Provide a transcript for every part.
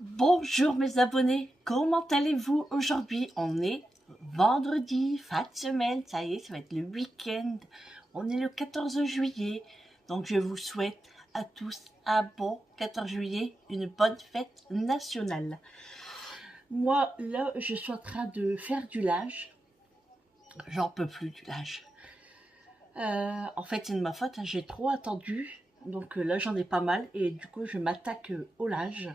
Bonjour mes abonnés, comment allez-vous aujourd'hui? On est vendredi, fin de semaine, ça y est, ça va être le week-end. On est le 14 juillet, donc je vous souhaite à tous un bon 14 juillet, une bonne fête nationale. Moi, là, je suis en train de faire du linge. J'en peux plus du linge. En fait, c'est de ma faute, hein, j'ai trop attendu. Donc là, j'en ai pas mal et du coup, je m'attaque au linge.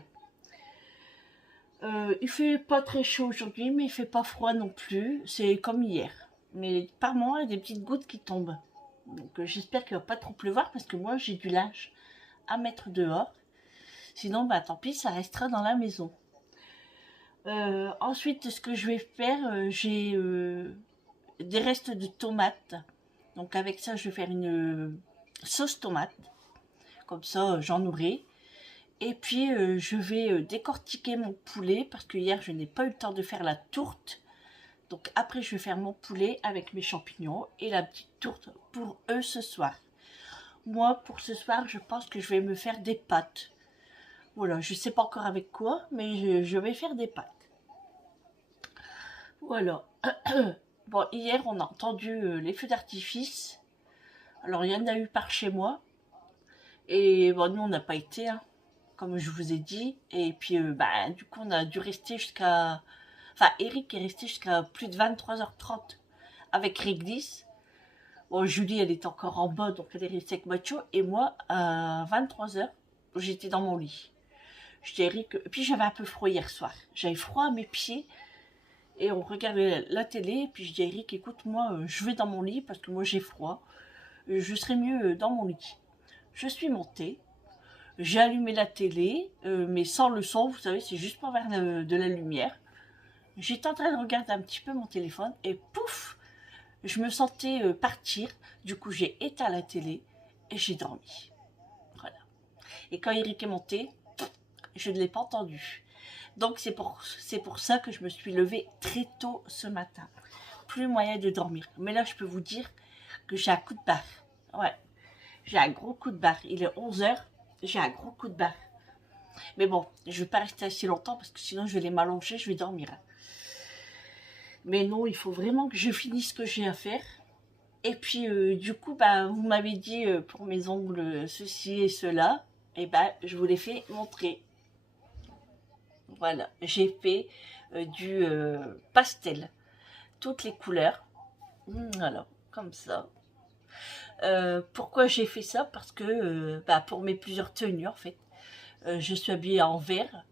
Il fait pas très chaud aujourd'hui, mais il fait pas froid non plus. C'est comme hier. Mais par moment, il y a des petites gouttes qui tombent. Donc j'espère qu'il va pas trop pleuvoir parce que moi, j'ai du linge à mettre dehors. Sinon, bah tant pis, ça restera dans la maison. Ensuite, ce que je vais faire, j'ai des restes de tomates. Donc avec ça, je vais faire une sauce tomate. Comme ça, j'en aurai. Et puis, je vais décortiquer mon poulet parce que hier, je n'ai pas eu le temps de faire la tourte. Donc après, je vais faire mon poulet avec mes champignons et la petite tourte pour eux ce soir. Moi, pour ce soir, je pense que je vais me faire des pâtes. Voilà, je ne sais pas encore avec quoi, mais je vais faire des pâtes. Voilà. Bon, hier, on a entendu les feux d'artifice. Alors, il y en a eu par chez moi. Et bon, nous, on n'a pas été, hein, comme je vous ai dit. Et puis, bah, du coup, on a dû rester jusqu'à... Enfin, Eric est resté jusqu'à plus de 23h30 avec Réglisse. Bon, Julie, elle est encore en bas, donc elle est restée avec Macho. Et moi, à 23h, j'étais dans mon lit. Je dis à Eric... Et puis, j'avais un peu froid hier soir. J'avais froid à mes pieds. Et on regardait la télé. Et puis, je dis à Eric, écoute, moi, je vais dans mon lit parce que moi, j'ai froid. Je serais mieux dans mon lit. Je suis montée. J'ai allumé la télé, mais sans le son, vous savez, c'est juste pour avoir de la lumière. J'étais en train de regarder un petit peu mon téléphone et pouf, je me sentais partir. Du coup, j'ai éteint la télé et j'ai dormi. Voilà. Et quand Eric est monté, je ne l'ai pas entendu. Donc, c'est pour ça que je me suis levée très tôt ce matin. Plus moyen de dormir. Mais là, je peux vous dire que j'ai un coup de barre. Ouais, j'ai un gros coup de barre. Il est 11h, j'ai un gros coup de barre. Mais bon, je ne vais pas rester assez longtemps parce que sinon je vais les m'allonger, je vais dormir. Mais non, il faut vraiment que je finisse ce que j'ai à faire. Et puis, du coup, bah, vous m'avez dit pour mes ongles ceci et cela. Et ben, je vous l'ai fait montrer. Voilà, j'ai fait du pastel. Toutes les couleurs. Voilà, comme ça. Pourquoi j'ai fait ça? Parce que bah, pour mes plusieurs tenues, en fait. Je suis habillée en vert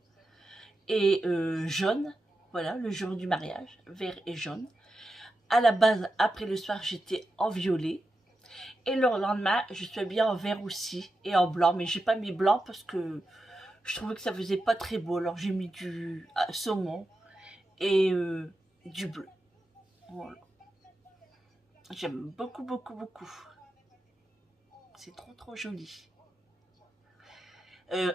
et jaune. Voilà, le jour du mariage, vert et jaune. À la base, après le soir, j'étais en violet. Et le lendemain, je suis habillée en vert aussi et en blanc. Mais j'ai pas mis blanc parce que je trouvais que ça faisait pas très beau. Alors j'ai mis du saumon et du bleu. Voilà. J'aime beaucoup, beaucoup, beaucoup. C'est trop, trop joli.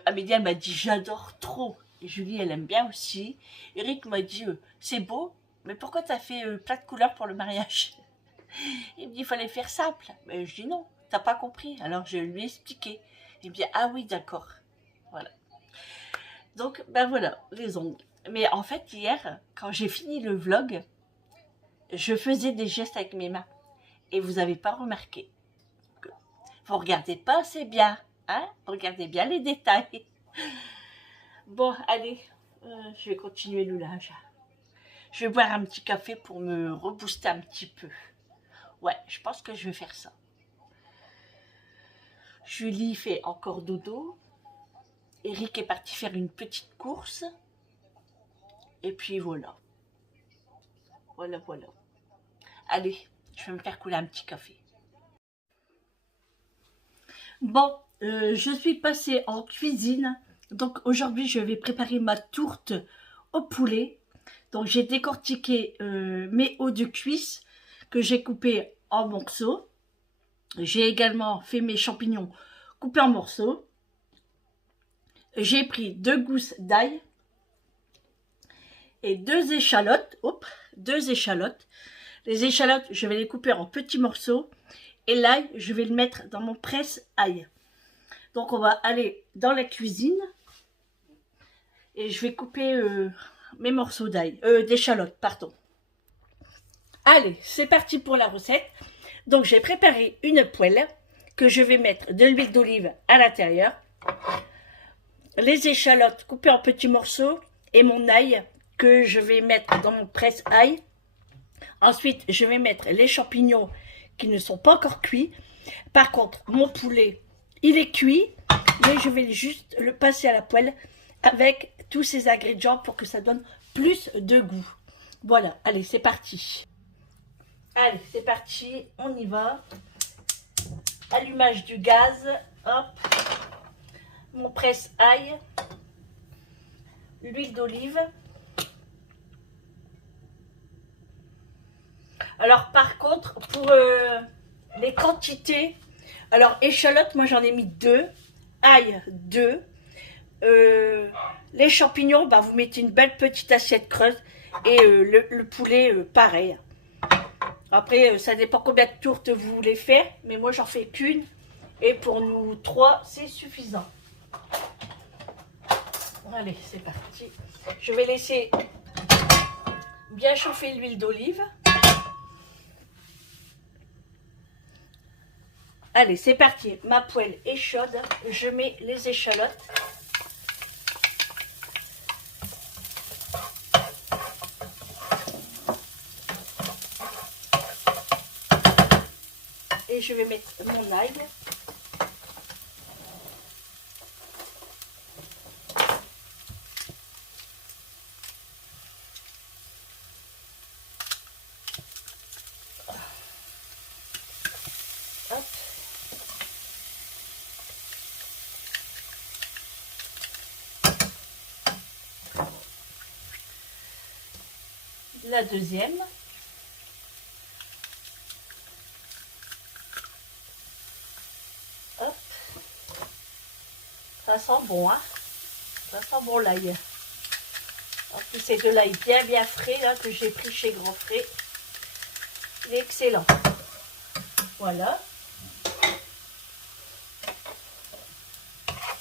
Amélie, elle m'a dit j'adore trop. Et Julie, elle aime bien aussi. Eric m'a dit c'est beau, mais pourquoi t'as fait plein de couleurs pour le mariage? Il me dit il fallait faire simple. Mais je dis non, t'as pas compris. Alors je lui ai expliqué. Il me dit ah oui, d'accord. Voilà. Donc ben voilà, les ongles. Mais en fait, hier, quand j'ai fini le vlog, je faisais des gestes avec mes mains. Et vous n'avez pas remarqué. Vous regardez pas assez bien. Hein? Regardez bien les détails. Bon, allez, je vais continuer le linge. Je vais boire un petit café pour me rebooster un petit peu. Ouais, je pense que je vais faire ça. Julie fait encore dodo. Eric est parti faire une petite course. Et puis voilà. Voilà, voilà. Allez, je vais me faire couler un petit café. Bon, je suis passée en cuisine. Donc aujourd'hui, je vais préparer ma tourte au poulet. Donc j'ai décortiqué mes os de cuisse que j'ai coupés en morceaux. J'ai également fait mes champignons coupés en morceaux. J'ai pris 2 gousses d'ail et 2 échalotes. Hop, 2 échalotes. Les échalotes, je vais les couper en petits morceaux. Et l'ail, je vais le mettre dans mon presse-ail. Donc on va aller dans la cuisine. Et je vais couper mes morceaux d'ail, d'échalote, pardon. Allez, c'est parti pour la recette. Donc j'ai préparé une poêle que je vais mettre de l'huile d'olive à l'intérieur, les échalotes coupées en petits morceaux et mon ail que je vais mettre dans mon presse-ail. Ensuite, je vais mettre les champignons qui ne sont pas encore cuits. Par contre, mon poulet, il est cuit, mais je vais juste le passer à la poêle avec tous ces ingrédients pour que ça donne plus de goût. Voilà, allez, c'est parti. Allez, c'est parti, on y va. Allumage du gaz, hop. Mon presse-ail, l'huile d'olive. Alors par contre, pour les quantités, alors échalotes, moi j'en ai mis 2, ail 2, les champignons, bah, vous mettez une belle petite assiette creuse et le poulet pareil. Après, ça dépend combien de tourtes vous voulez faire, mais moi j'en fais qu'une et pour nous 3, c'est suffisant. Allez, c'est parti. Je vais laisser bien chauffer l'huile d'olive. Allez, c'est parti. Ma poêle est chaude. Je mets les échalotes. Et je vais mettre mon ail. Hop. La deuxième. Hop. Ça sent bon, hein. Ça sent bon l'ail. En plus, c'est de l'ail bien frais là, que j'ai pris chez Grand Frais. Il est excellent. Voilà.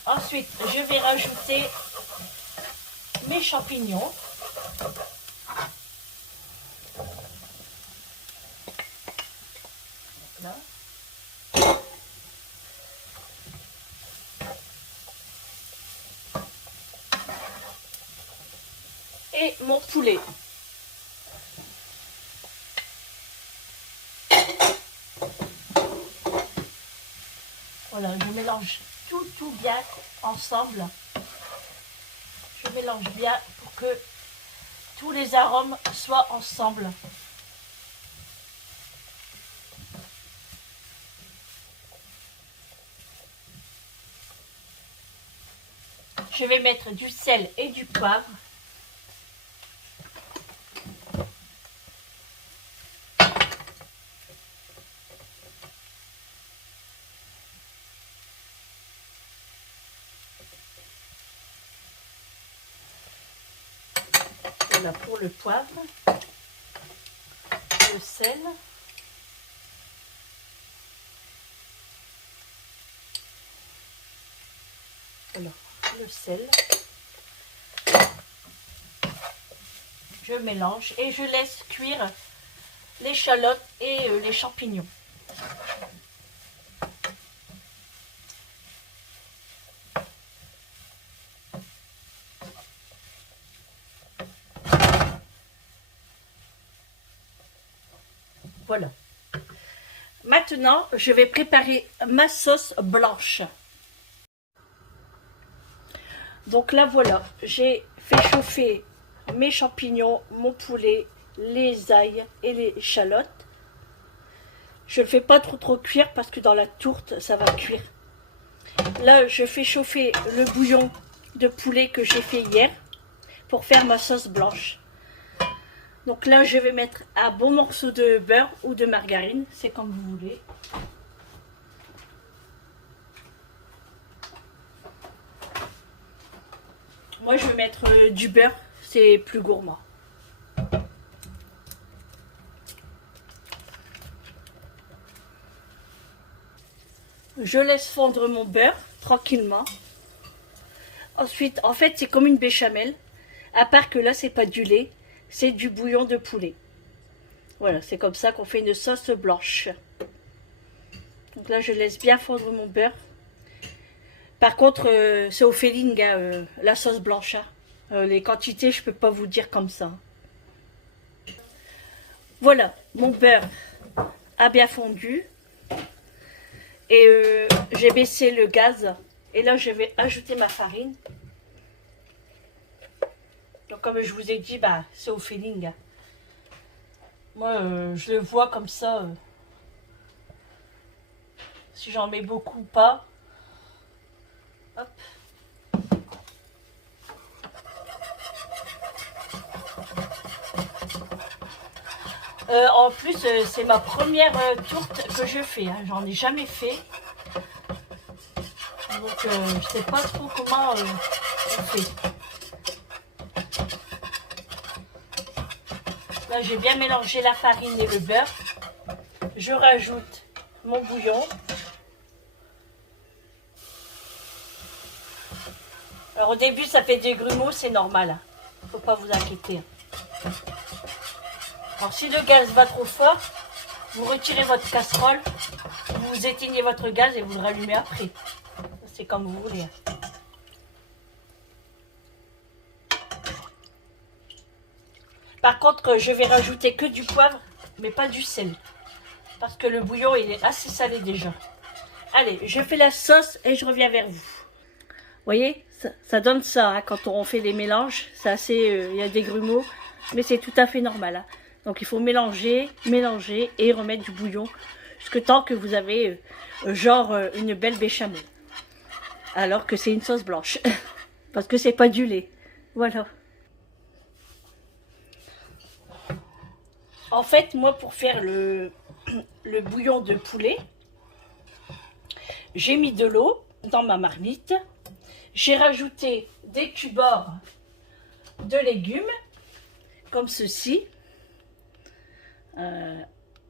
Ensuite, je vais rajouter mes champignons. Voilà. Et mon poulet. Voilà, je mélange tout bien ensemble. Je mélange bien pour que tous les arômes soient ensemble. Je vais mettre du sel et du poivre. Voilà pour le poivre, le sel. Voilà, le sel. Je mélange et je laisse cuire l'échalote et les champignons. Voilà. Maintenant, je vais préparer ma sauce blanche. Donc là, voilà, j'ai fait chauffer mes champignons, mon poulet, les ails et les échalotes. Je ne le fais pas trop cuire parce que dans la tourte, ça va cuire. Là, je fais chauffer le bouillon de poulet que j'ai fait hier pour faire ma sauce blanche. Donc là, je vais mettre un bon morceau de beurre ou de margarine, c'est comme vous voulez. Moi, je vais mettre du beurre, c'est plus gourmand. Je laisse fondre mon beurre tranquillement. Ensuite, en fait, c'est comme une béchamel. À part que là, c'est pas du lait, c'est du bouillon de poulet. Voilà, c'est comme ça qu'on fait une sauce blanche. Donc là, je laisse bien fondre mon beurre. Par contre, c'est au feeling, hein, la sauce blanche. Hein. Les quantités, je peux pas vous dire comme ça. Voilà, mon beurre a bien fondu. Et j'ai baissé le gaz. Et là, je vais ajouter ma farine. Donc, comme je vous ai dit, bah, c'est au feeling. Hein. Moi, je le vois comme ça. Si j'en mets beaucoup ou pas. Hop. En plus, c'est ma première tourte que je fais. Hein. J'en ai jamais fait. Donc, je sais pas trop comment on fait. Là, j'ai bien mélangé la farine et le beurre. Je rajoute mon bouillon. Alors, au début, ça fait des grumeaux, c'est normal. Hein. Faut pas vous inquiéter. Alors, si le gaz va trop fort, vous retirez votre casserole, vous éteignez votre gaz et vous le rallumez après. C'est comme vous voulez. Par contre, je vais rajouter que du poivre, mais pas du sel. Parce que le bouillon, il est assez salé déjà. Allez, je fais la sauce et je reviens vers vous. Vous voyez, ça donne ça hein, quand on fait les mélanges. C'est assez, il y a des grumeaux, mais c'est tout à fait normal. Hein. Donc il faut mélanger, mélanger et remettre du bouillon jusqu'au temps que vous avez genre une belle béchamel. Alors que c'est une sauce blanche. Parce que c'est pas du lait. Voilà. En fait, moi pour faire le bouillon de poulet, j'ai mis de l'eau dans ma marmite. J'ai rajouté des tubes de légumes, comme ceci.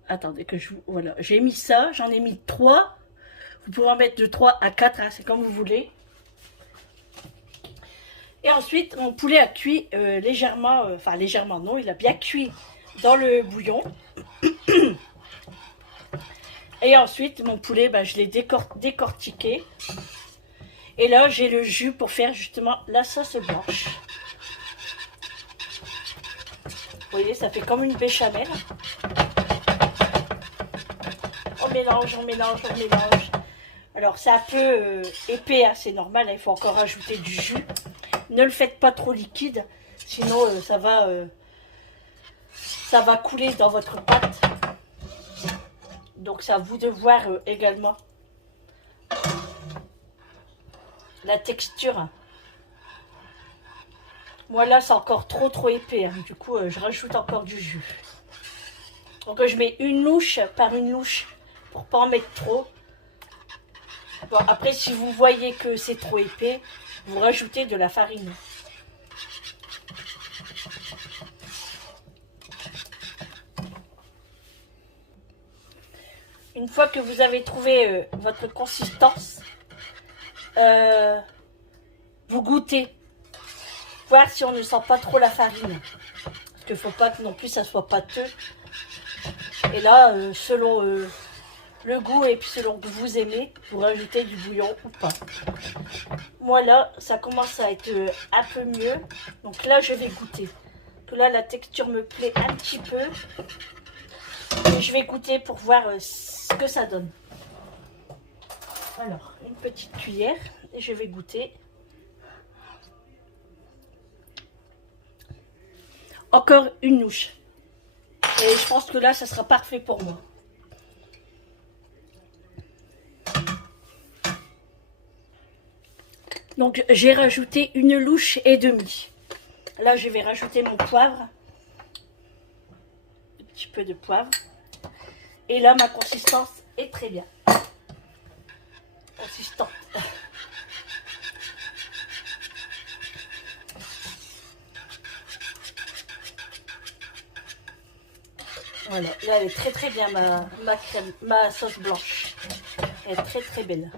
Attendez que je... Voilà, j'ai mis ça, j'en ai mis 3. Vous pouvez en mettre de 3 à 4, hein, c'est comme vous voulez. Et ensuite, mon poulet a cuit légèrement, enfin légèrement non, il a bien cuit dans le bouillon. Et ensuite, mon poulet, bah, je l'ai décortiqué. Et là, j'ai le jus pour faire justement la sauce blanche. Vous voyez, ça fait comme une béchamel. On mélange, on mélange, on mélange. Alors, c'est un peu épais, hein, c'est normal. Hein, il faut encore ajouter du jus. Ne le faites pas trop liquide, sinon ça va couler dans votre pâte. Donc, c'est à vous de voir également la texture. Moi, là, c'est encore trop épais. Hein. Du coup, je rajoute encore du jus. Donc, je mets une louche par une louche pour pas en mettre trop. Bon, après, si vous voyez que c'est trop épais, vous rajoutez de la farine. Une fois que vous avez trouvé votre consistance, vous goûtez. Voir si on ne sent pas trop la farine. Parce qu'il ne faut pas que non plus ça soit pâteux. Et là, selon le goût et puis selon que vous aimez, vous rajoutez du bouillon ou pas. Moi là, ça commence à être un peu mieux. Donc là, je vais goûter. Que là, la texture me plaît un petit peu. Et je vais goûter pour voir ce que ça donne. Alors, une petite cuillère et je vais goûter. Encore une louche. Et je pense que là, ça sera parfait pour moi. Donc, j'ai rajouté une louche et demie. Là, je vais rajouter mon poivre. Un petit peu de poivre. Et là, ma consistance est très bien. Consistante. Voilà, là elle est très bien ma crème, ma sauce blanche. Elle est très belle.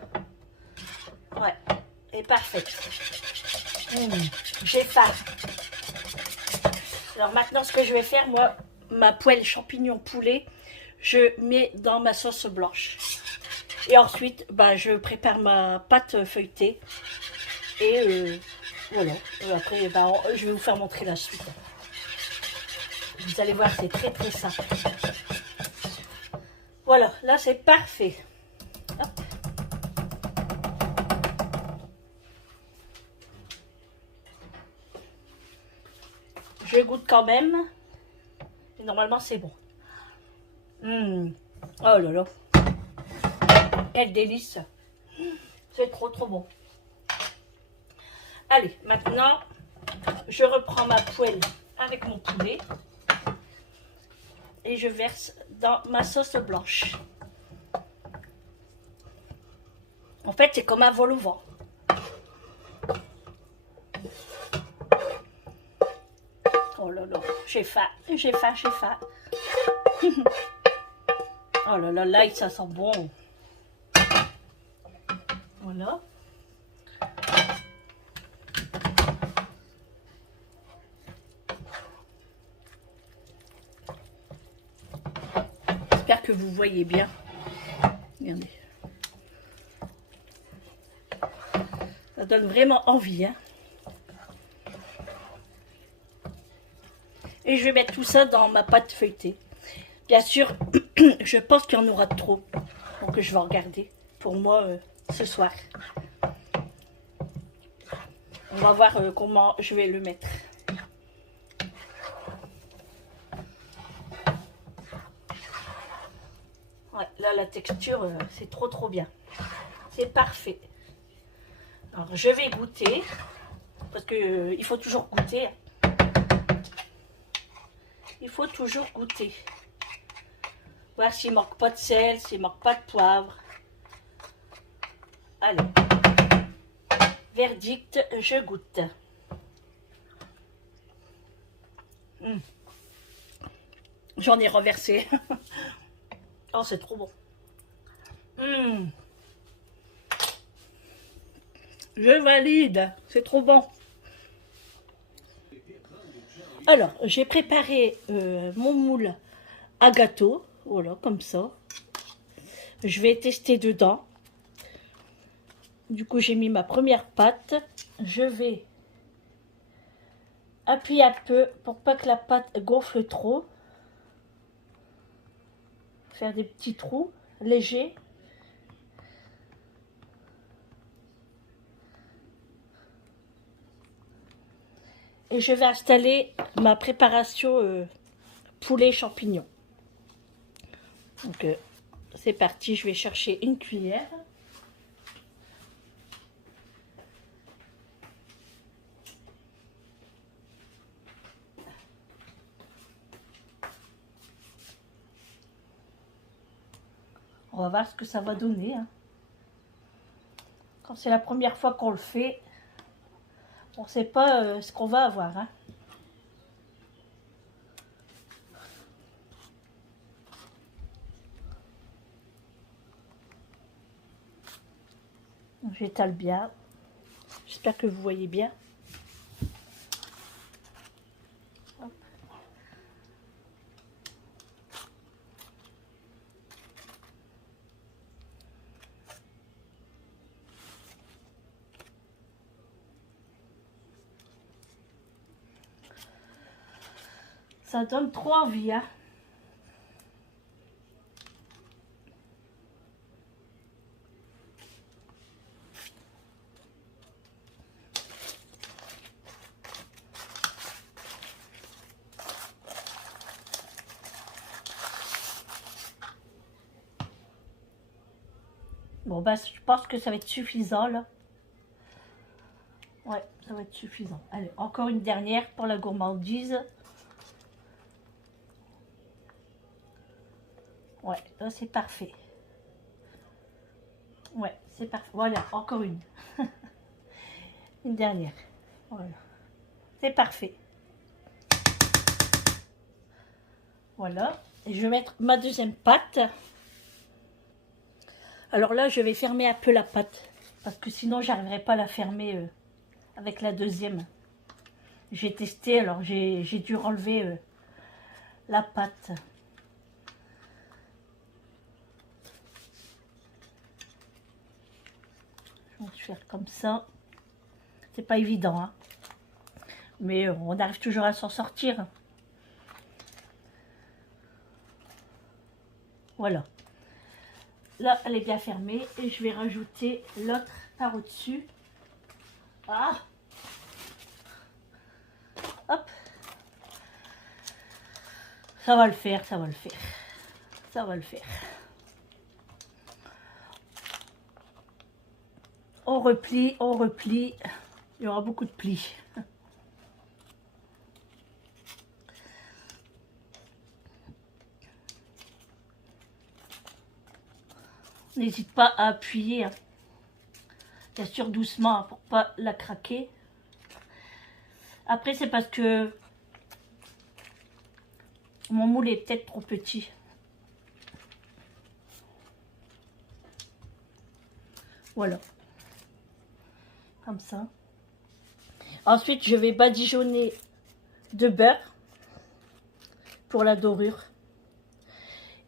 Ouais, elle est parfaite. J'ai faim. Alors maintenant, ce que je vais faire, moi, ma poêle champignon poulet, je mets dans ma sauce blanche. Et ensuite, bah, je prépare ma pâte feuilletée. Et voilà. Et après, bah, je vais vous faire montrer la suite. Vous allez voir, c'est très très simple. Voilà, là c'est parfait. Hop. Je goûte quand même. Et normalement c'est bon. Oh là là. Quel délice. C'est trop trop bon. Allez, maintenant, je reprends ma poêle avec mon poulet. Et je verse dans ma sauce blanche. En fait, c'est comme un vol au vent. Oh là là, j'ai faim, j'ai faim, j'ai faim. Oh là là, là, ça sent bon. Voilà. J'espère que vous voyez bien. Regardez. Ça donne vraiment envie, hein. Et je vais mettre tout ça dans ma pâte feuilletée. Bien sûr, je pense qu'il y en aura trop. Donc je vais regarder pour moi ce soir. On va voir comment je vais le mettre. Ouais, là la texture, c'est trop trop bien. C'est parfait. Alors je vais goûter. Parce que il faut toujours goûter. Il faut toujours goûter. Voir s'il manque pas de sel, s'il manque pas de poivre. Allez. Verdict, je goûte. J'en ai renversé. Oh, c'est trop bon. Je valide. C'est trop bon. Alors, j'ai préparé mon moule à gâteau. Voilà, comme ça. Je vais tester dedans. Du coup, j'ai mis ma première pâte. Je vais appuyer un peu pour pas que la pâte gonfle trop. Faire des petits trous légers. Et je vais installer ma préparation poulet champignon. Donc, c'est parti. Je vais chercher une cuillère. On va voir ce que ça va donner. Hein. Quand c'est la première fois qu'on le fait, on ne sait pas ce qu'on va avoir. Hein. J'étale bien. J'espère que vous voyez bien. Hop. Ça donne trop envie. Hein. Bon, bah, je pense que ça va être suffisant, là. Ouais, ça va être suffisant. Allez, encore une dernière pour la gourmandise. Ouais, là, c'est parfait. Ouais, c'est parfait. Voilà, encore une. Une dernière. Voilà. C'est parfait. Voilà. Et je vais mettre ma deuxième pâte. Alors là, je vais fermer un peu la pâte. Parce que sinon, j'arriverai pas à la fermer avec la deuxième. J'ai testé, alors j'ai dû enlever la pâte. Je vais faire comme ça. C'est pas évident, hein. Mais on arrive toujours à s'en sortir. Voilà. Là, elle est bien fermée et je vais rajouter l'autre par au-dessus. Ah! Hop! Ça va le faire, ça va le faire. Ça va le faire. On replie, on replie. Il y aura beaucoup de plis. N'hésite pas à appuyer, hein. Bien sûr doucement, hein, pour pas la craquer. Après c'est parce que mon moule est peut-être trop petit. Voilà. Comme ça. Ensuite je vais badigeonner de beurre pour la dorure.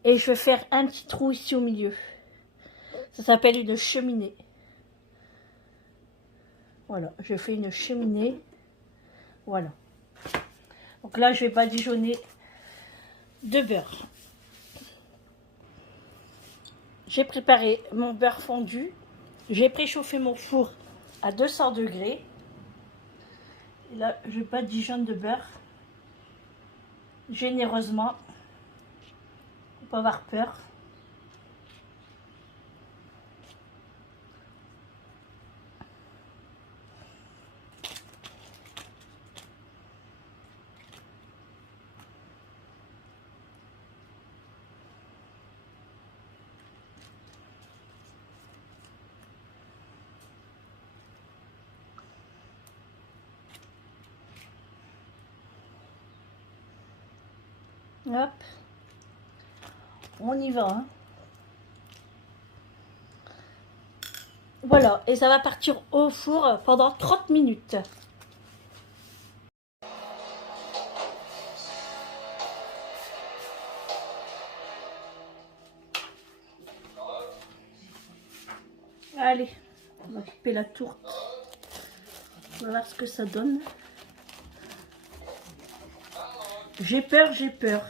Et je vais faire un petit trou ici au milieu. Ça s'appelle une cheminée. Voilà, je fais une cheminée. Voilà. Donc là, je vais badigeonner de beurre. J'ai préparé mon beurre fondu. J'ai préchauffé mon four à 200 degrés. Et là, je badigeonne de beurre généreusement. Faut pas avoir peur. Hop, on y va, hein. Voilà, et ça va partir au four pendant 30 minutes. Allez, on va couper la tourte. On va voir ce que ça donne. J'ai peur, j'ai peur.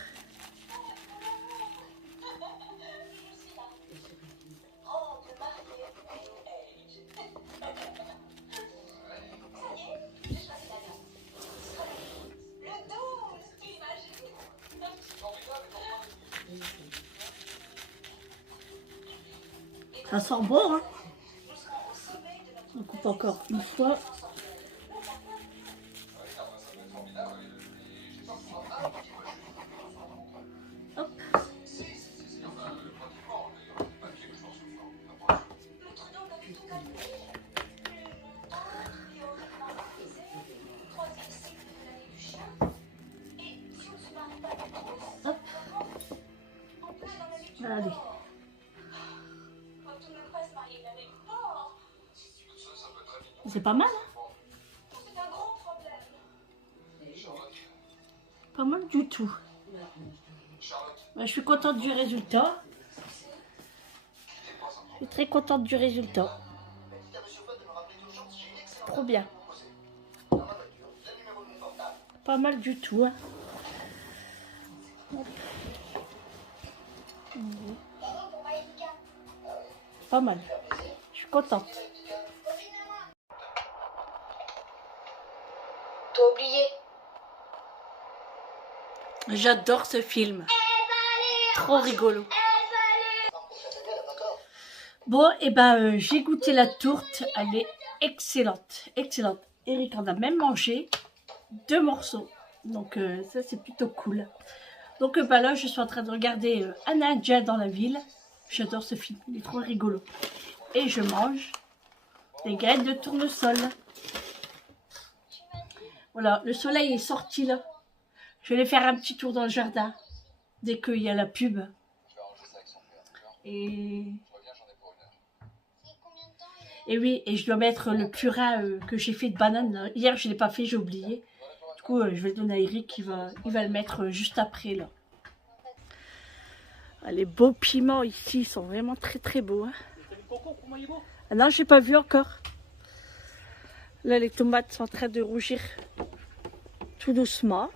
Ça sent bon, hein. On coupe encore une fois. Hop. Hop. Allez. C'est pas mal, hein? Pas mal du tout. Ouais, je suis contente du résultat. Je suis très contente du résultat. Trop bien. Pas mal du tout, hein. Pas mal. Je suis contente. T'as oublié. J'adore ce film. Trop rigolo. Bon, et ben j'ai goûté la tourte. Elle est excellente. Excellente. Eric en a même mangé 2 morceaux. Donc ça c'est plutôt cool. Donc bah là je suis en train de regarder un Indien dans la ville. J'adore ce film. Il est trop rigolo. Et je mange des graines de tournesol. Voilà, le soleil est sorti là. Je vais aller faire un petit tour dans le jardin dès qu'il y a la pub. Et Et oui, et je dois mettre le purin que j'ai fait de banane. Là. Hier, je ne l'ai pas fait, j'ai oublié. Du coup, je vais le donner à Eric, il va le mettre juste après, là. Ah, les beaux piments ici, ils sont vraiment très très beaux. Hein. Ah non, j'ai pas vu encore. Là, les tomates sont en train de rougir tout doucement.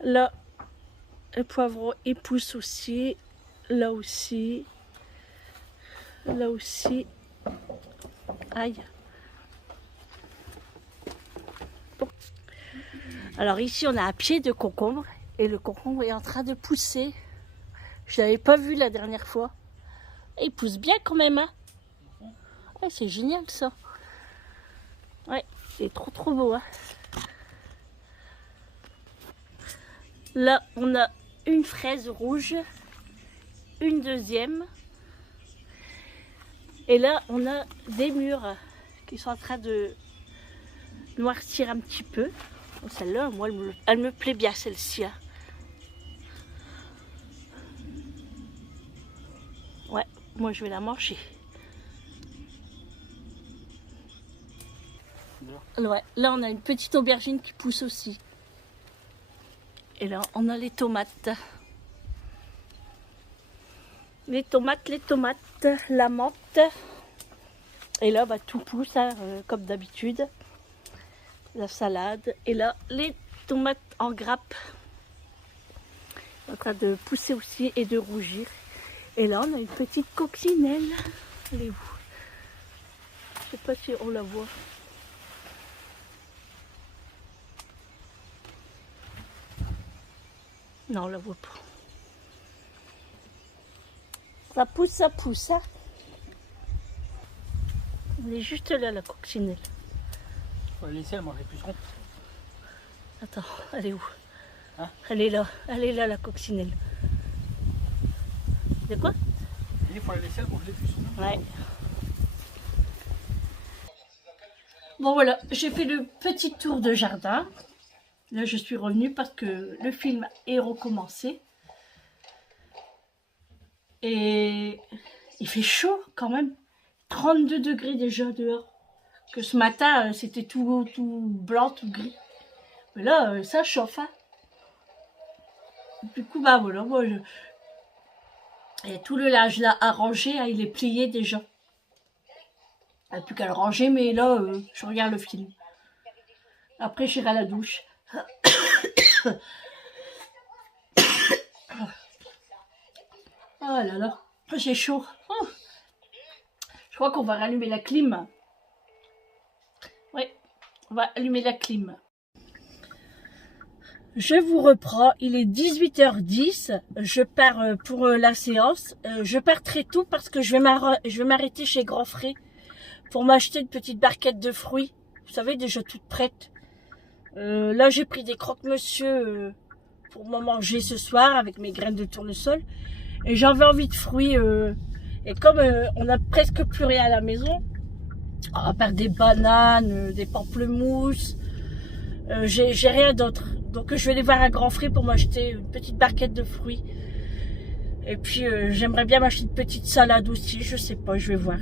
Là, le poivron, il pousse aussi. Là aussi. Là aussi. Aïe. Bon. Alors ici, on a un pied de concombre. Et le concombre est en train de pousser. Je l'avais pas vu la dernière fois. Et il pousse bien quand même. Hein. Ouais, c'est génial ça. Ouais, il est trop trop beau. Hein. Là, on a une fraise rouge. Une deuxième. Et là, on a des mûres qui sont en train de noircir un petit peu. Celle-là, moi, elle me plaît bien, celle-ci. Hein. Ouais, moi, je vais la manger. Ouais, là, on a une petite aubergine qui pousse aussi. Et là, on a les tomates. Les tomates, la menthe. Et là, bah, tout pousse, hein, comme d'habitude. La salade. Et là, les tomates en grappe. En train de pousser aussi et de rougir. Et là, on a une petite coccinelle. Elle est où? Je sais pas si on la voit. Non, on la voit pas. Ça pousse, ça pousse. Hein. Elle est juste là, la coccinelle. Faut la laisser, elle mangerait plus rond. Attends, elle est où? Hein? Elle est là, la coccinelle. De quoi? Il faut la laisser, elle mangerait plus rond. Ouais. Bon voilà, j'ai fait le petit tour de jardin. Là, je suis revenue parce que le film est recommencé. Et il fait chaud quand même. 32 degrés déjà dehors. Que ce matin, c'était tout blanc, tout gris. Mais là, ça chauffe. Hein. Du coup, bah voilà, moi, et tout le linge là à ranger, hein, il est plié déjà. Il n'y a plus qu'à le ranger, mais là, je regarde le film. Après, j'irai à la douche. Oh là là, j'ai chaud. Oh. Je crois qu'on va rallumer la clim. Oui, on va allumer la clim. Je vous reprends, il est 18h10, je pars pour la séance. Je pars très tôt parce que je vais m'arrêter chez Grand Frais pour m'acheter une petite barquette de fruits. Vous savez, déjà toute prête. Là, j'ai pris des croque-monsieur pour me manger ce soir avec mes graines de tournesol. Et j'avais envie de fruits. Et comme on n'a presque plus rien à la maison, à part des bananes, des pamplemousses, j'ai rien d'autre. Donc je vais aller voir à Grand Frais pour m'acheter une petite barquette de fruits. Et puis j'aimerais bien m'acheter une petite salade aussi, je sais pas, je vais voir.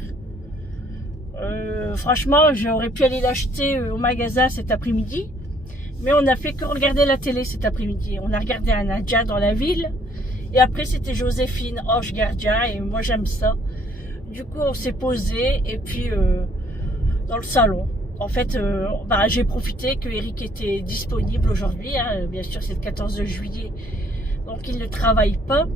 Franchement, j'aurais pu aller l'acheter au magasin cet après-midi. Mais on a fait que regarder la télé cet après-midi. On a regardé un Nadia dans la ville. Et après, c'était Joséphine, Ange Gardien. Et moi, j'aime ça. Du coup, on s'est posé. Et puis, dans le salon. En fait, j'ai profité que Eric était disponible aujourd'hui. Hein. Bien sûr, c'est le 14 juillet. Donc, il ne travaille pas.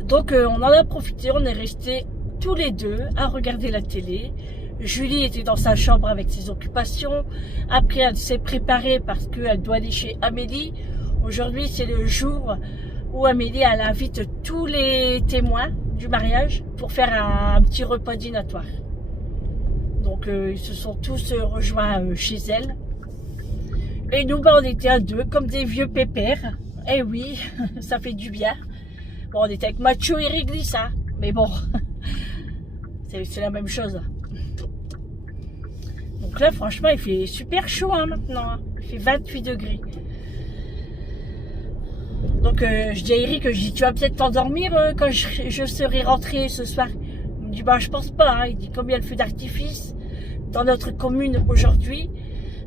Donc, on en a profité. On est restés tous les deux à regarder la télé. Julie était dans sa chambre avec ses occupations. Après, elle s'est préparée parce qu'elle doit aller chez Amélie. Aujourd'hui, c'est le jour où Amélie, elle invite tous les témoins du mariage pour faire un petit repas dînatoire. Donc, ils se sont tous rejoints chez elle. Et nous, on était à deux, comme des vieux pépères. Eh oui, ça fait du bien. Bon, on était avec Macho et Réglisse, mais bon, c'est la même chose. Donc là, franchement, il fait super chaud maintenant. Il fait 28 degrés. Donc, je dis à Eric, tu vas peut-être t'endormir quand je serai rentrée ce soir. Il me dit, bah, je pense pas. Hein. Il dit, comme il y a le feu d'artifice dans notre commune aujourd'hui,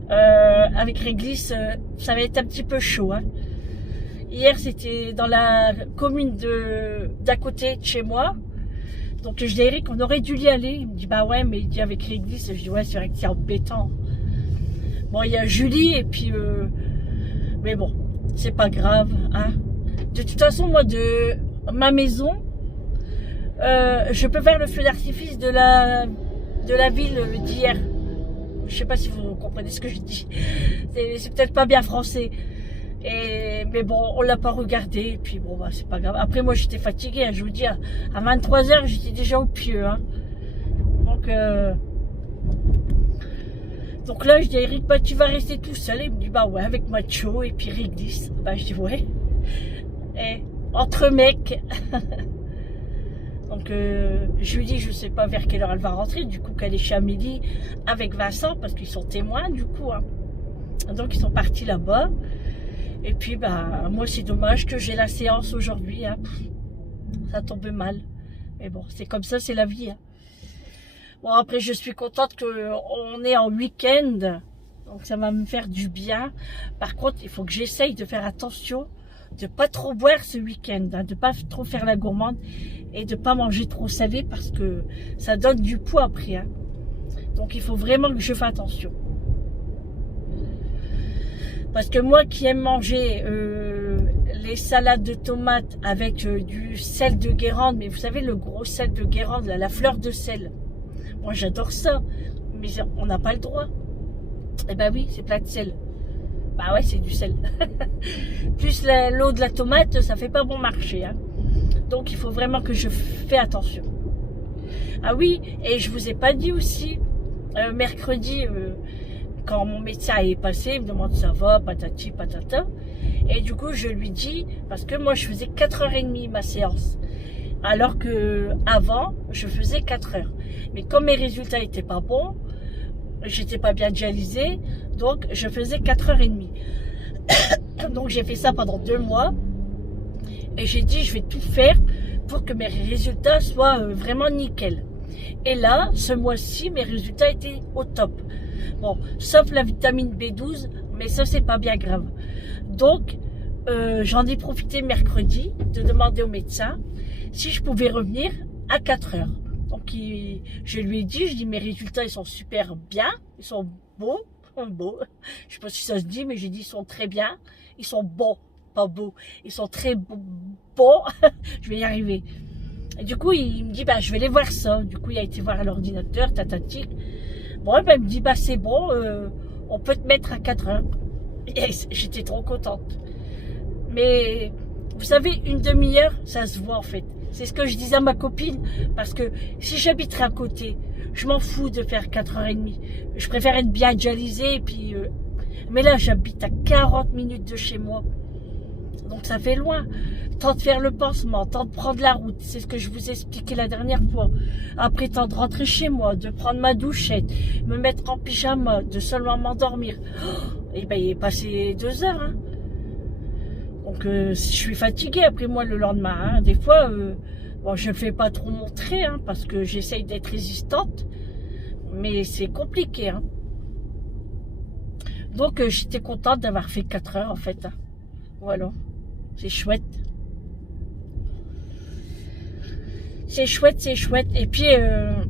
avec réglisse, ça va être un petit peu chaud. Hein. Hier, c'était dans la commune d'à côté de chez moi. Donc, je dis à Eric, on aurait dû y aller. Il me dit, bah ouais, mais il dit avec réglisse. Je dis, ouais, c'est vrai que c'est embêtant. Bon, il y a Julie, et puis... mais bon, c'est pas grave. Hein. De toute façon, moi, de ma maison, je peux faire le feu d'artifice de la ville d'hier. Je sais pas si vous comprenez ce que je dis. C'est peut-être pas bien français. Mais bon, on l'a pas regardé. Et puis bon, bah, c'est pas grave. Après, moi, j'étais fatiguée. Hein, je vous dis, à 23h, j'étais déjà au pieu. Hein. Donc là, je dis à Eric, bah, tu vas rester tout seul. Il me dit, bah ouais, avec Macho et puis réglisse. Bah, je dis, ouais. Et entre mecs. Donc, je lui dis, je sais pas vers quelle heure elle va rentrer. Du coup, qu'elle est chez Amélie avec Vincent, parce qu'ils sont témoins, du coup. Hein. Donc, ils sont partis là-bas. Et puis, bah, moi, c'est dommage que j'ai la séance aujourd'hui. Hein. Ça tombe mal. Mais bon, c'est comme ça, c'est la vie. Hein. Bon, après, je suis contente qu'on est en week-end. Donc, ça va me faire du bien. Par contre, il faut que j'essaye de faire attention de pas trop boire ce week-end, hein, de pas trop faire la gourmande et de pas manger trop salé parce que ça donne du poids après. Hein. Donc, il faut vraiment que je fasse attention. Parce que moi qui aime manger les salades de tomates avec du sel de Guérande, mais vous savez le gros sel de Guérande, là, la fleur de sel. Moi j'adore ça, mais on n'a pas le droit. Eh ben oui, c'est plein de sel. Bah ouais, c'est du sel. Plus l'eau de la tomate, ça fait pas bon marché. Hein. Donc il faut vraiment que je fais attention. Ah oui, et je vous ai pas dit aussi, mercredi... quand mon médecin est passé, il me demande ça va, patati, patata. Et du coup, je lui dis, parce que moi, je faisais 4h30 ma séance. Alors que avant, je faisais 4h. Mais comme mes résultats n'étaient pas bons, j'étais pas bien dialysée, donc je faisais 4h30. Donc j'ai fait ça pendant 2 mois. Et j'ai dit, je vais tout faire pour que mes résultats soient vraiment nickel. Et là, ce mois-ci, mes résultats étaient au top. Bon, sauf la vitamine B12, mais ça, c'est pas bien grave. Donc, j'en ai profité mercredi de demander au médecin si je pouvais revenir à 4h. Donc, je lui ai dit, je dis, mes résultats, ils sont super bien, ils sont beaux, je sais pas si ça se dit, mais j'ai dit, ils sont très bien, ils sont bons, pas beaux, ils sont très bons, je vais y arriver. Et du coup, il me dit, bah, je vais aller voir ça. Du coup, il a été voir à l'ordinateur, tatatique. Bon, ben, il me dit, bah, c'est bon, on peut te mettre à 4h. Et j'étais trop contente. Mais, vous savez, une demi-heure, ça se voit, en fait. C'est ce que je disais à ma copine, parce que si j'habiterais à côté, je m'en fous de faire 4h30. Je préfère être bien dialysée, et puis... mais là, j'habite à 40 minutes de chez moi. Donc, ça fait loin. Temps de faire le pansement, temps de prendre la route. C'est ce que je vous ai expliqué la dernière fois. Après, temps de rentrer chez moi, de prendre ma douchette, me mettre en pyjama, de seulement m'endormir. Et ben, il est passé 2 heures. Hein. Donc, je suis fatiguée après moi le lendemain. Hein. Des fois, bon, je ne fais pas trop montrer hein, parce que j'essaye d'être résistante. Mais c'est compliqué. Hein. Donc, j'étais contente d'avoir fait 4 heures en fait. Hein. Voilà. C'est chouette. C'est chouette, c'est chouette. Et puis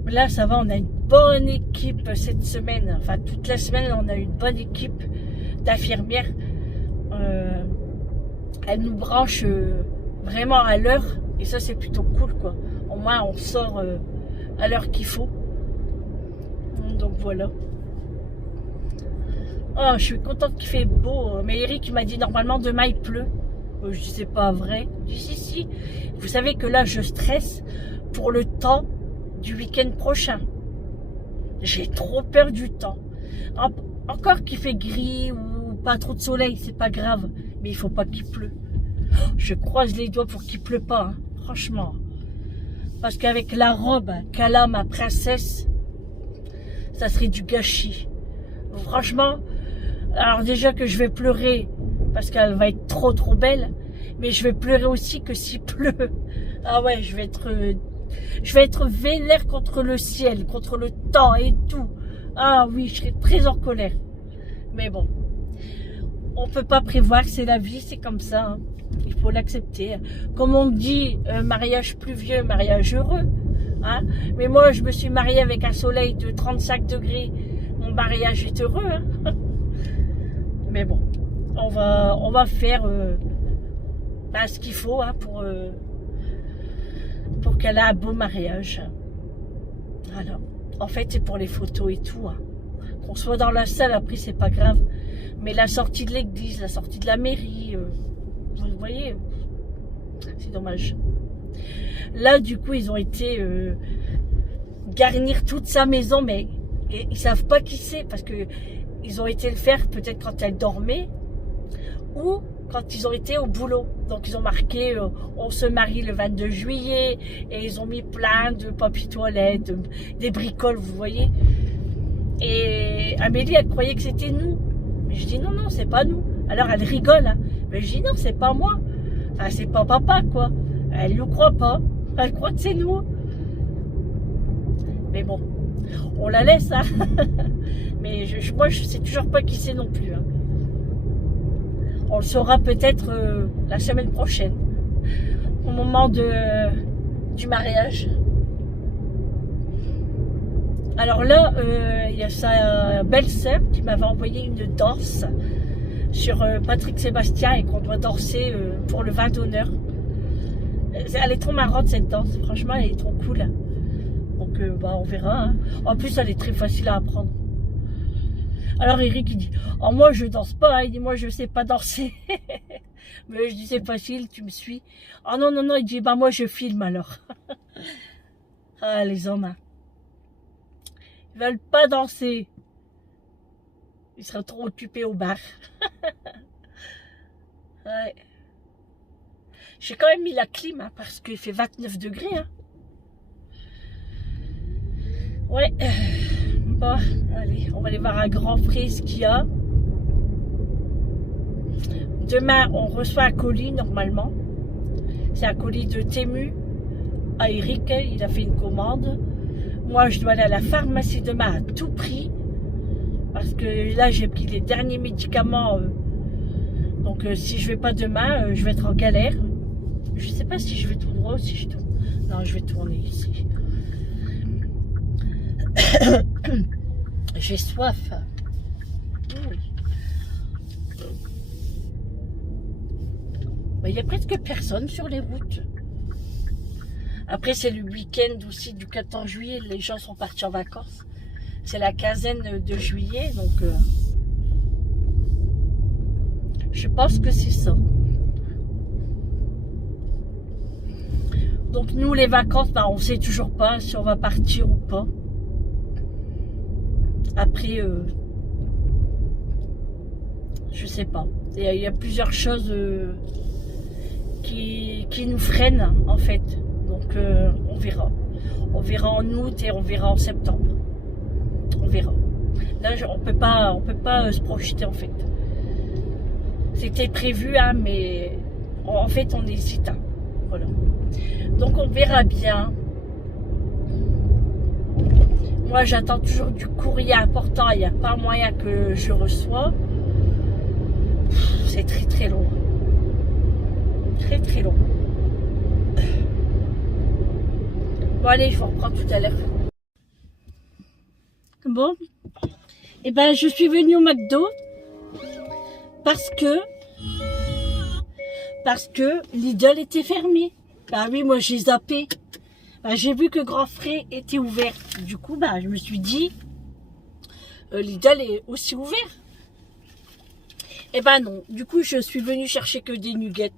là, ça va, on a une bonne équipe cette semaine. Enfin, toute la semaine, on a une bonne équipe d'infirmières. Elles nous branchent vraiment à l'heure. Et ça, c'est plutôt cool, quoi. Au moins, on sort à l'heure qu'il faut. Donc, voilà. Oh, je suis contente qu'il fait beau. Mais Eric, il m'a dit, normalement, demain, il pleut. Je dis, c'est pas vrai. Je dis, si. Vous savez que là, je stresse pour le temps du week-end prochain. J'ai trop peur du temps. Encore qu'il fait gris ou pas trop de soleil, c'est pas grave. Mais il faut pas qu'il pleut. Je croise les doigts pour qu'il pleut pas, hein, franchement. Parce qu'avec la robe qu'elle a, ma princesse, ça serait du gâchis. Franchement, alors déjà que je vais pleurer parce qu'elle va être trop belle, mais je vais pleurer aussi que s'il pleut. Ah ouais, je vais être Je vais être vénère contre le ciel, contre le temps et tout. Ah oui, je serai très en colère. Mais bon, on peut pas prévoir, c'est la vie, c'est comme ça. Hein. Il faut l'accepter. Comme on dit, mariage pluvieux, mariage heureux. Hein. Mais moi, je me suis mariée avec un soleil de 35 degrés. Mon mariage est heureux. Hein. Mais bon, on va faire ce qu'il faut hein, pour qu'elle ait un beau mariage. Alors, en fait, c'est pour les photos et tout. Hein. Qu'on soit dans la salle, après, c'est pas grave. Mais la sortie de l'église, la sortie de la mairie, vous voyez, c'est dommage. Là, du coup, ils ont été garnir toute sa maison, mais ils savent pas qui c'est, parce que ils ont été le faire peut-être quand elle dormait, ou quand ils ont été au boulot. Donc ils ont marqué on se marie le 22 juillet et ils ont mis plein de papier toilette, des bricoles, vous voyez. Et Amélie, elle croyait que c'était nous. Mais je dis non, non, c'est pas nous. Alors elle rigole. Hein. Mais je dis non, c'est pas moi. Enfin, c'est pas papa, quoi. Elle ne croit pas. Elle croit que c'est nous. Mais bon, on la laisse. Hein. Mais moi, je sais toujours pas qui c'est non plus. Hein. On le saura peut-être la semaine prochaine, au moment du mariage. Alors là, il y a sa belle-sœur qui m'avait envoyé une danse sur Patrick Sébastien et qu'on doit danser pour le vin d'honneur. Elle est trop marrante cette danse, franchement elle est trop cool. Donc on verra. Hein. En plus elle est très facile à apprendre. Alors Eric il dit oh moi je danse pas, hein. Il dit moi je sais pas danser. Mais je dis c'est facile, tu me suis. Oh non non non, il dit bah moi je filme alors. Ah les hommes hein. Ils veulent pas danser. Ils seraient trop occupés au bar. Ouais. J'ai quand même mis la clim hein, parce qu'il fait 29 degrés. Hein. Ouais. Bon, allez, on va aller voir à Grand-Frais ce qu'il y a. Demain, on reçoit un colis normalement. C'est un colis de Temu à Eric. Il a fait une commande. Moi, je dois aller à la pharmacie demain à tout prix. Parce que là, j'ai pris les derniers médicaments. Donc, si je vais pas demain, je vais être en galère. Je sais pas si je vais tout droit ou si je tourne. Non, je vais tourner ici. J'ai soif. Oui. Il y a presque personne sur les routes. Après, c'est le week-end aussi du 14 juillet. Les gens sont partis en vacances. C'est la quinzaine de juillet. Donc, je pense que c'est ça. Donc, nous, les vacances, on ne sait toujours pas si on va partir ou pas. Après, je sais pas. Il y a plusieurs choses qui nous freinent, en fait. Donc, on verra. On verra en août et on verra en septembre. On verra. Là, on peut pas se projeter, en fait. C'était prévu, hein, mais en fait, on hésite. Hein. Voilà. Donc, on verra bien. Moi, j'attends toujours du courrier important. Il n'y a pas moyen que je reçois. C'est très, très long. Très, très long. Bon, allez, je vous reprends tout à l'heure. Bon. Eh ben, je suis venue au McDo parce que Lidl était fermé. Bah oui, moi, j'ai zappé. Bah, j'ai vu que Grand-Frais était ouvert. Du coup, je me suis dit, Lidl est aussi ouvert. Eh ben non. Du coup, je suis venue chercher que des nuggets.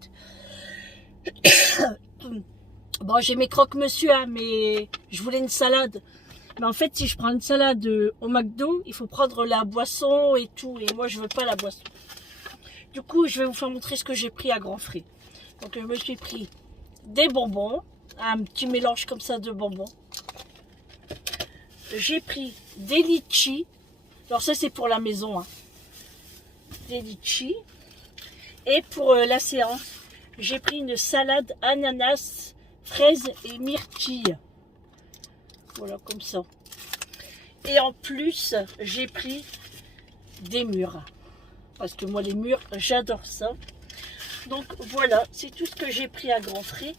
Bon, j'ai mes croque-monsieur, hein, mais je voulais une salade. Mais en fait, si je prends une salade au McDo, il faut prendre la boisson et tout. Et moi, je veux pas la boisson. Du coup, je vais vous faire montrer ce que j'ai pris à Grand-Frais. Donc, je me suis pris des bonbons. Un petit mélange comme ça de bonbons. J'ai pris des litchis. Alors ça c'est pour la maison. Hein. Des litchis. Et pour la séance, j'ai pris une salade ananas fraises et myrtilles. Voilà, comme ça. Et en plus, j'ai pris des mûres. Parce que moi, les mûres, j'adore ça. Donc voilà, c'est tout ce que j'ai pris à grands frais.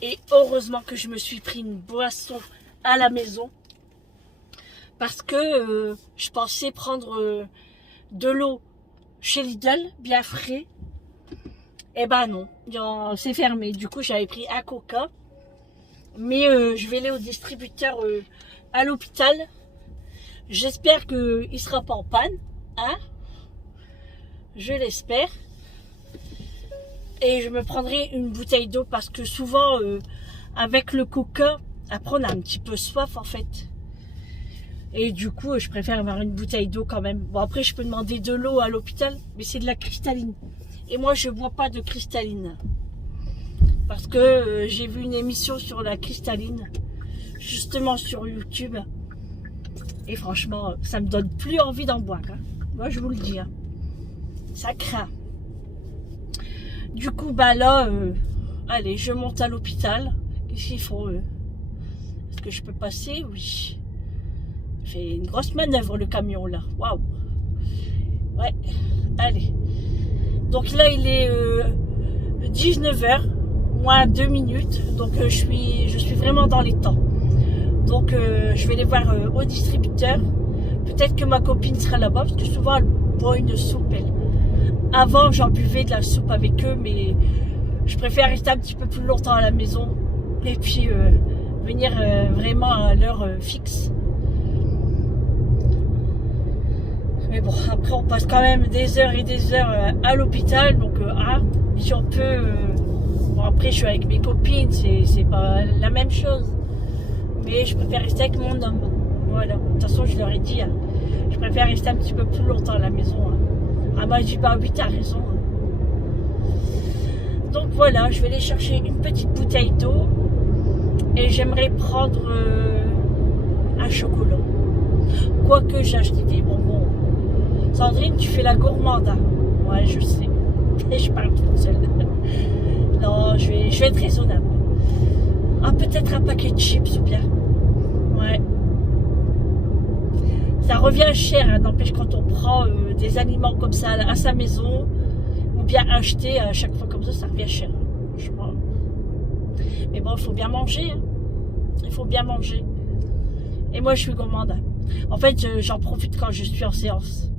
Et heureusement que je me suis pris une boisson à la maison. Parce que je pensais prendre de l'eau chez Lidl, bien frais. Eh ben non, c'est fermé. Du coup, j'avais pris un Coca. Mais je vais aller au distributeur à l'hôpital. J'espère qu'il ne sera pas en panne. Hein? Je l'espère. Et je me prendrai une bouteille d'eau parce que souvent, avec le Coca, après on a un petit peu soif en fait. Et du coup, je préfère avoir une bouteille d'eau quand même. Bon, après, je peux demander de l'eau à l'hôpital, mais c'est de la cristalline. Et moi, je ne bois pas de cristalline. Parce que j'ai vu une émission sur la cristalline, justement sur YouTube. Et franchement, ça me donne plus envie d'en boire. Hein. Moi, je vous le dis. Hein. Ça craint. Du coup, bah là, allez, je monte à l'hôpital. Qu'est-ce qu'il faut Est-ce que je peux passer? Oui. Il fait une grosse manœuvre, le camion, là. Waouh. Ouais, allez. Donc là, il est 19h. Moins 2 minutes, donc je suis vraiment dans les temps. Donc je vais les voir au distributeur. Peut-être que ma copine sera là-bas, parce que souvent elle boit une soupe. Elle. Avant, j'en buvais de la soupe avec eux, mais je préfère rester un petit peu plus longtemps à la maison et puis venir vraiment à l'heure fixe. Mais bon, après on passe quand même des heures et des heures à l'hôpital, donc si on peut... Bon, après, je suis avec mes copines, c'est pas la même chose. Mais je préfère rester avec mon homme. Voilà. De toute façon, je leur ai dit, hein, je préfère rester un petit peu plus longtemps à la maison. Hein. Ah, bah, je dis, bah oui, t'as raison. Hein. Donc voilà, je vais aller chercher une petite bouteille d'eau. Et j'aimerais prendre un chocolat. Quoique j'ai acheté des bonbons. Sandrine, tu fais la gourmande. Hein. Ouais, je sais. Et je parle toute seule. Non, je vais être raisonnable. Ah, peut-être un paquet de chips ou bien. Ouais. Ça revient cher, hein, n'empêche quand on prend des aliments comme ça à sa maison, ou bien acheter à chaque fois comme ça revient cher. Franchement. Mais bon, il faut bien manger. Hein. Il faut bien manger. Et moi, je suis gourmande. En fait, j'en profite quand je suis en séance.